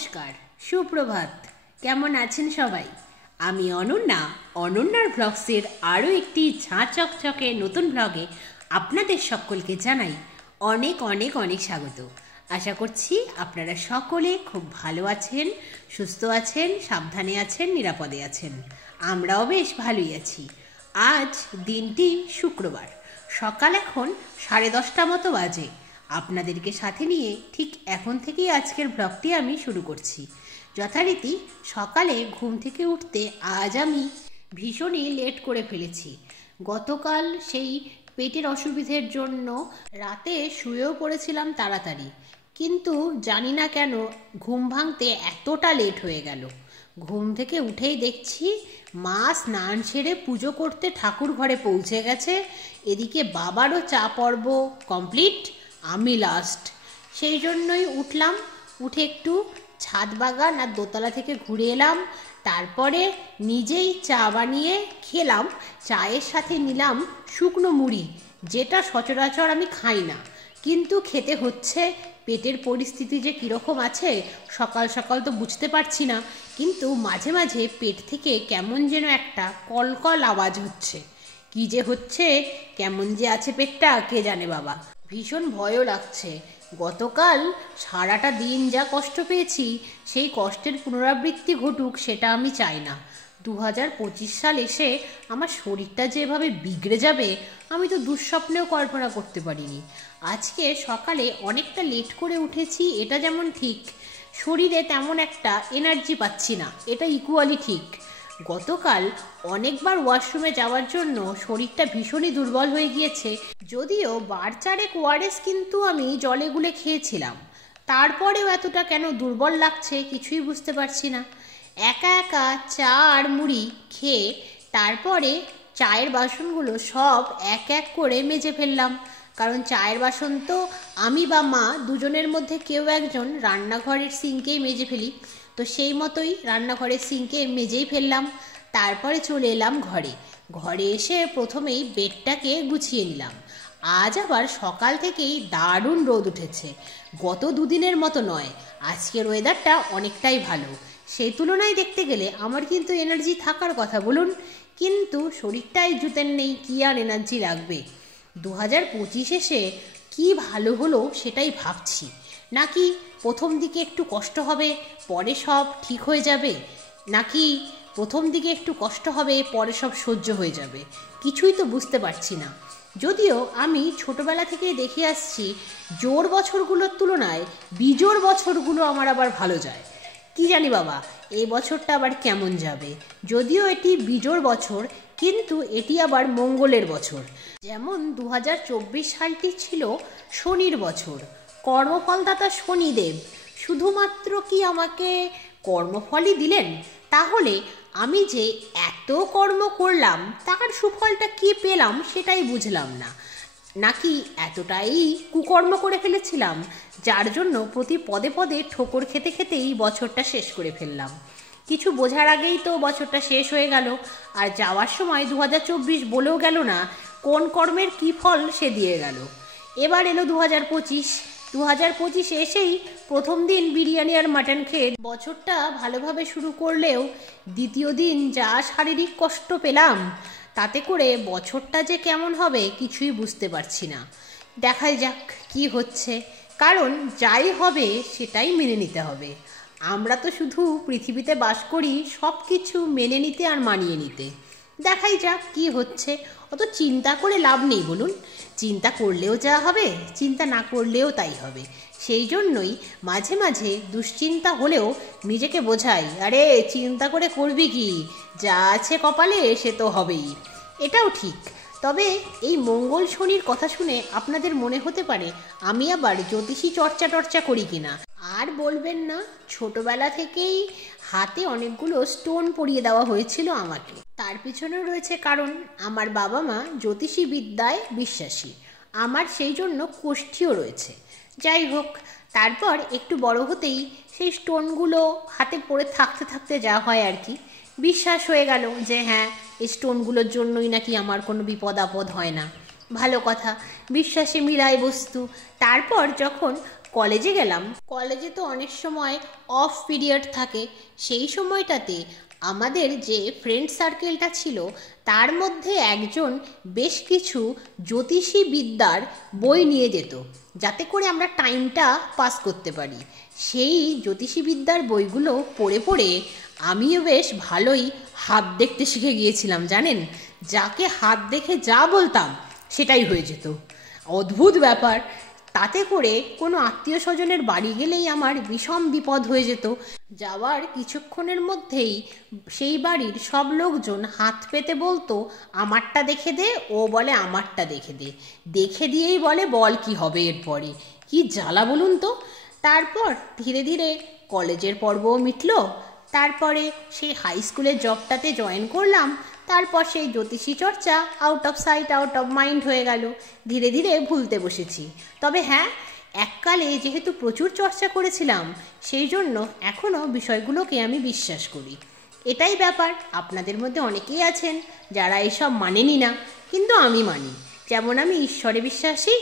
নমস্কার, সুপ্রভাত। কেমন আছেন সবাই? আমি অনন্যা, অনন্যার ব্লগসের আরও একটি ঝাঁ চকচকে নতুন ব্লগে আপনাদের সকলকে জানাই অনেক অনেক অনেক স্বাগত। আশা করছি আপনারা সকলে খুব ভালো আছেন, সুস্থ আছেন, সাবধানে আছেন, নিরাপদে আছেন। আমরাও বেশ ভালোই আছি। আজ দিনটি শুক্রবার, সকাল এখন 10:30 মতো বাজে। আপনাদেরকে সাথে নিয়ে ঠিক এখন থেকেই আজকের ব্লগটি আমি শুরু করছি। যথারীতি সকালে ঘুম থেকে উঠতে আজ আমি ভীষণই লেট করে ফেলেছি। গতকাল সেই পেটের অসুবিধের জন্য রাতে শুয়েও পড়েছিলাম তাড়াতাড়ি, কিন্তু জানি না কেন ঘুম ভাঙতে এতটা লেট হয়ে গেল। ঘুম থেকে উঠেই দেখছি মা স্নান সেরে পুজো করতে ঠাকুর ঘরে পৌঁছে গেছে, এদিকে বাবারও চা পর্ব কমপ্লিট, আমি লাস্ট। সেই জন্যই উঠলাম, উঠে একটু ছাদ বাগান আর দোতলা থেকে ঘুরে এলাম, তারপরে নিজেই চা বানিয়ে খেলাম। চায়ের সাথে নিলাম শুকনো মুড়ি, যেটা সচরাচর আমি খাই না, কিন্তু খেতে হচ্ছে। পেটের পরিস্থিতি যে কীরকম আছে সকাল সকাল তো বুঝতে পারছি না, কিন্তু মাঝে মাঝে পেট থেকে কেমন যেন একটা কলকল আওয়াজ হচ্ছে। কি যে হচ্ছে, কেমন যে আছে পেটটা কে জানে বাবা। ভীষণ ভয়ও লাগছে। গতকাল সারাটা দিন যা কষ্ট পেয়েছি, সেই কষ্টের পুনরাবৃত্তি ঘটুক সেটা আমি চাই না। 2025 সাল এসে আমার শরীরটা যে এভাবে বিগড়ে যাবে আমি তো দুঃস্বপ্নেও কল্পনা করতে পারিনি। আজকে সকালে অনেকটা লেট করে উঠেছি, এটা যেমন ঠিক, শরীরে তেমন একটা এনার্জি পাচ্ছি না, এটা ইকুয়ালি ঠিক। গতকাল অনেকবার ওয়াশরুমে যাওয়ার জন্য শরীরটা ভীষণই দুর্বল হয়ে গিয়েছে, যদিও বার চারেক ওআরএস কিন্তু আমি জলে গুলে খেয়েছিলাম, তারপরেও এতটা কেন দুর্বল লাগছে কিছুই বুঝতে পারছি না। একা একা চা আর মুড়ি খেয়ে তারপরে চায়ের বাসনগুলো সব এক এক করে মেজে ফেললাম, কারণ চায়ের বাসন তো আমি বা মা দুজনের মধ্যে কেউ একজন রান্নাঘরের সিঙ্কেই মেজে ফেলি, তো সেই মতোই রান্নাঘরের সিঙ্কে মেজেই ফেললাম। তারপরে চলে এলাম ঘরে। ঘরে এসে প্রথমেই বেডটাকে গুছিয়ে নিলাম। আজ আবার সকাল থেকেই দারুণ রোদ উঠেছে, গত দুদিনের মতো নয়। আজকের ওয়েদারটা অনেকটাই ভালো, সেই তুলনায় দেখতে গেলে আমার কিন্তু এনার্জি থাকার কথা বলুন, কিন্তু শরীরটাই জুতেন নেই, কি আর এনার্জি লাগবে। 2025 এসে কি ভালো হলো সেটাই ভাবছি, নাকি প্রথম দিকে একটু কষ্ট হবে পরে সব ঠিক হয়ে যাবে, নাকি প্রথম দিকে একটু কষ্ট হবে পরে সব সহ্য হয়ে যাবে, কিছুই তো বুঝতে পারছি না। যদিও আমি ছোটবেলা থেকেই দেখে আসছি জোর বছরগুলোর তুলনায় বিজোড় বছরগুলো আমার আবার ভালো যায়। কি জানি বাবা এই বছরটা আবার কেমন যাবে। যদিও এটি বিজোড় বছর, কিন্তু এটি আবার মঙ্গলের বছর। যেমন 2024 সালটি ছিল শনির বছর, কর্মফলদাতা শনিদেব শুধুমাত্র কি আমাকে কর্মফলই দিলেন? তাহলে আমি যে এত কর্ম করলাম তার সুফলটা কি পেলাম সেটাই বুঝলাম না, নাকি এতটাই কুকর্ম করে ফেলেছিলাম যার জন্য প্রতি পদে পদে ঠোকর খেতে খেতেই বছরটা শেষ করে ফেললাম। কিছু বোঝার আগেই তো বছরটা শেষ হয়ে গেল, আর যাওয়ার সময় 2024 বলেও গেল না কোন কর্মের কী ফল সে দিয়ে গেল। এবার এলো 2025 এসেই প্রথম দিন বিরিয়ানি আর মাটন খেয়ে বছরটা ভালোভাবে শুরু করলেও দ্বিতীয় দিন যা শারীরিক কষ্ট পেলাম, তাতে করে বছরটা যে কেমন হবে কিছুই বুঝতে পারছি না। দেখাই যাক কি হচ্ছে, কারণ যাই হবে সেটাই মেনে নিতে হবে। আমরা তো শুধু পৃথিবীতে বাস করি সব কিছু মেনে নিতে আর মানিয়ে নিতে। দেখাই যাক কি হচ্ছে, অত চিন্তা করে লাভ নেই বলুন। চিন্তা করলেও যা হবে, চিন্তা না করলেও তাই হবে। সেই জন্যই মাঝে মাঝে দুশ্চিন্তা হলেও নিজেকে বোঝাই, আরে চিন্তা করে করবি কি, যা আছে কপালে সে তো হবেই। এটাও ঠিক। তবে এই মঙ্গল শনির কথা শুনে আপনাদের মনে হতে পারে আমি আবার জ্যোতিষী চর্চা করি কিনা। আর বলবেন না, ছোটবেলা থেকেই হাতে অনেকগুলো স্টোন পরিয়ে দেওয়া হয়েছিল আমাকে। তার পিছনেও রয়েছে কারণ, আমার বাবা মা জ্যোতিষী বিদ্যায় বিশ্বাসী, আমার সেই জন্য কোষ্ঠীও রয়েছে। যাই হোক, তারপর একটু বড় হতেই সেই স্টোনগুলো হাতে পড়ে থাকতে থাকতে যা হয় আর কি, বিশ্বাস হয়ে গেল যে হ্যাঁ এই স্টোনগুলোর জন্যই নাকি আমার কোনো বিপদ আপদ হয় না। ভালো কথা, বিশ্বাসে মিলায় বস্তু। তারপর যখন কলেজে গেলাম। কলেজে তো অনেক সময় অফ পিরিয়ড থাকে, সেই সময়টাতে আমাদের যে ফ্রেন্ড সার্কেলটা ছিল তার মধ্যে একজন বেশ কিছু জ্যোতিষী বিদ্যার বই নিয়ে যেত, যাতে করে আমরা টাইমটা পাস করতে পারি। সেই জ্যোতিষী বিদ্যার বইগুলো পড়ে পড়ে আমিও বেশ ভালোই হাত দেখতে শিখে গিয়েছিলাম জানেন। যাকে হাত দেখে যা বলতাম সেটাই হয়ে যেত। অদ্ভুত ব্যাপার। তাতে করে কোনো আত্মীয় স্বজনের বাড়ি গেলেই আমার বিষম বিপদ হয়ে যেত। যাওয়ার কিছুক্ষণের মধ্যেই সেই বাড়ির সব লোকজন হাত পেতে বলতো, আমারটা দেখে দে। ও বলে আমারটা দেখে দে। দেখে দিয়েই বলে বল কি হবে এরপরে। কি জ্বালা বলুন তো। তারপর ধীরে ধীরে কলেজের পর্বও মিটলো। তারপরে সেই হাই স্কুলের জবটাতে জয়েন করলাম। তারপর সেই জ্যোতিষী চর্চা out of sight out of mind হয়ে গেল। ধীরে ধীরে ভুলতে বসেছি। তবে হ্যাঁ, এককালে যেহেতু প্রচুর চর্চা করেছিলাম, সেই জন্য এখনও বিষয়গুলোকে আমি বিশ্বাস করি। এটাই ব্যাপার। আপনাদের মধ্যে অনেকেই আছেন যারা এসব মানেনি না, কিন্তু আমি মানি। যেমন আমি ঈশ্বরে বিশ্বাসী,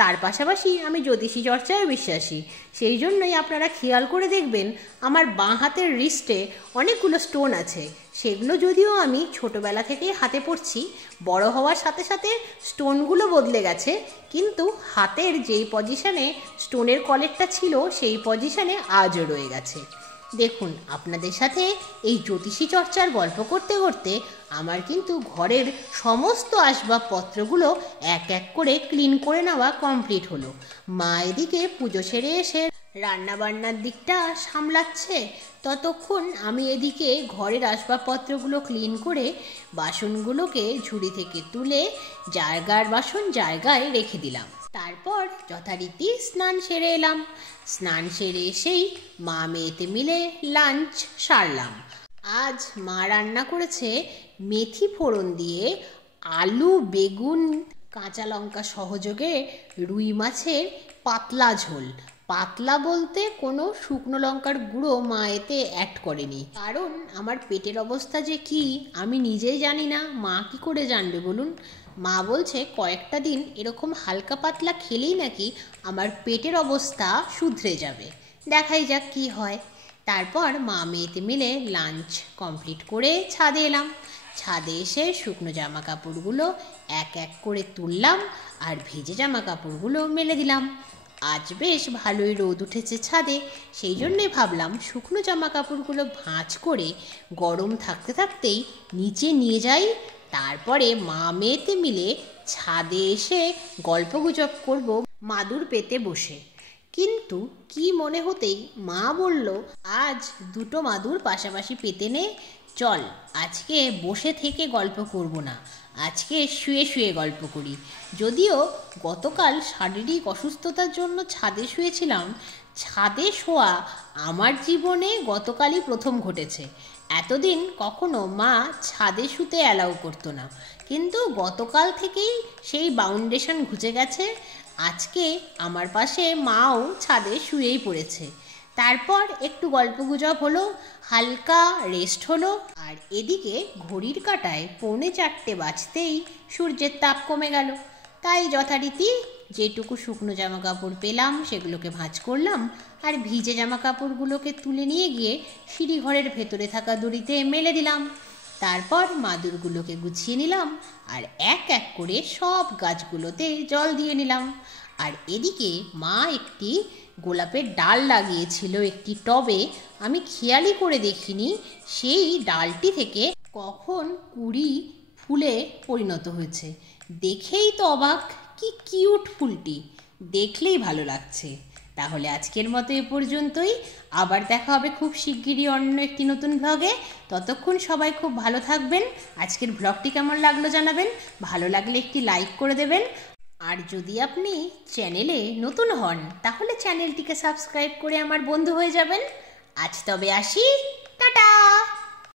তার পাশাপাশি আমি জ্যোতিষী চর্চায় বিশ্বাসী। সেই জন্যই আপনারা খেয়াল করে দেখবেন আমার বাঁ হাতের রিস্টে অনেকগুলো স্টোন আছে। সেগুলো যদিও আমি ছোটোবেলা থেকেই হাতে পড়ছি, বড় হওয়ার সাথে সাথে স্টোনগুলো বদলে গেছে, কিন্তু হাতের যেই পজিশানে স্টোনের কলেরটা ছিল সেই পজিশানে আজও রয়ে গেছে। দেখুন, আপনাদের সাথে এই জ্যোতিষী চর্চার গল্প করতে করতে আমার কিন্তু ঘরের সমস্ত আসবাবপত্রগুলো এক এক করে ক্লিন করে নেওয়া কমপ্লিট হলো। মা এদিকে পুজো সেরে এসে রান্নাবান্নার দিকটা সামলাচ্ছে, ততক্ষণ আমি এদিকে ঘরের আসবাবপত্রগুলো ক্লিন করে বাসনগুলোকে ঝুড়ি থেকে তুলে জায়গার বাসন জায়গায় রেখে দিলাম। তারপর যথারীতি স্নান সেরে এলাম। স্নান সেরে এসেই মা মেয়েতে মিলে লাঞ্চ সারলাম। আজ মা রান্না করেছে মেথি ফোড়ন দিয়ে আলু, বেগুন, কাঁচা লঙ্কা সহযোগে রুই মাছের পাতলা ঝোল। পাতলা বলতে কোনো শুকনো লঙ্কার গুঁড়ো মা এতে অ্যাড করেনি, কারণ আমার পেটের অবস্থা যে কি আমি নিজেই জানি না, মা কি করে জানবে বলুন। মা বলছে কয়েকটা দিন এরকম হালকা পাতলা খেলেই নাকি আমার পেটের অবস্থা শুধরে যাবে। দেখাই যাক কি হয়। তারপর মা মেয়েতে মিলে লাঞ্চ কমপ্লিট করে ছাদে এলাম। ছাদে এসে শুকনো জামা কাপড়গুলো এক এক করে তুললাম আর ভিজে জামা কাপড়গুলো মেলে দিলাম। আজ বেশ ভালোই রোদ উঠেছে ছাদে, সেই জন্যই ভাবলাম শুকনো জামা কাপড়গুলো ভাঁজ করে গরম থাকতে থাকতেই নিচে নিয়ে যাই। তারপরে মা মেয়েতে মিলে ছাদে এসে গল্পগুজব করব মাদুর পেতে বসে। কিন্তু কি মনে হতেই মা বলল, আজ দুটো মাদুর পাশাপাশি পেতে নে, চল আজকে বসে থেকে গল্প করব না, আজকে শুয়ে শুয়ে গল্প করি। যদিও গতকাল শারীরিক অসুস্থতার জন্য ছাদে শুয়েছিলাম, ছাদে শোয়া আমার জীবনে গতকালই প্রথম ঘটেছে। এতদিন কখনো মা ছাদে শুতে অ্যালাউ করতো না, কিন্তু গতকাল থেকেই সেই বাউন্ডেশন ঘুচে গেছে। আজকে আমার পাশে মাও ছাদে শুয়েই পড়েছে। তারপর একটু গল্পগুজব হলো, হালকা রেস্ট হলো। আর এদিকে ঘড়ির কাঁটায় 3:45 বাজতেই সূর্যের তাপ কমে গেল। তাই যথারীতি যেটুকু শুকনো জামা কাপড় পেলাম সেগুলোকে ভাঁজ করলাম, আর ভিজে জামা কাপড়গুলোকে তুলে নিয়ে গিয়ে সিঁড়িঘরের ভেতরে থাকা দড়িতে মেলে দিলাম। তারপর মাদুরগুলোকে গুছিয়ে নিলাম আর এক এক করে সব গাছগুলোতে জল দিয়ে নিলাম। আর এদিকে মা একটি গোলাপের ডাল লাগিয়েছিল একটি টবে। আমি খেয়ালই করে দেখিনি সেই ডালটি থেকে কখন কুঁড়ি ফুলে পরিণত হয়েছে। দেখেই তো অবাক, কি কিউট ফুলটি, দেখলেই ভালো লাগছে। তাহলে আজকের মতো এ পর্যন্তই। আবার দেখা হবে খুব শিগগিরই অন্য একটি নতুন ব্লগে। ততক্ষণ সবাই খুব ভালো থাকবেন। আজকের ব্লগটি কেমন লাগলো জানাবেন, ভালো লাগলে একটি লাইক করে দেবেন। আর যদি আপনি চ্যানেলে নতুন হন তাহলে চ্যানেলটিকে সাবস্ক্রাইব করে আমার বন্ধু হয়ে যাবেন। আজ তবে আসি।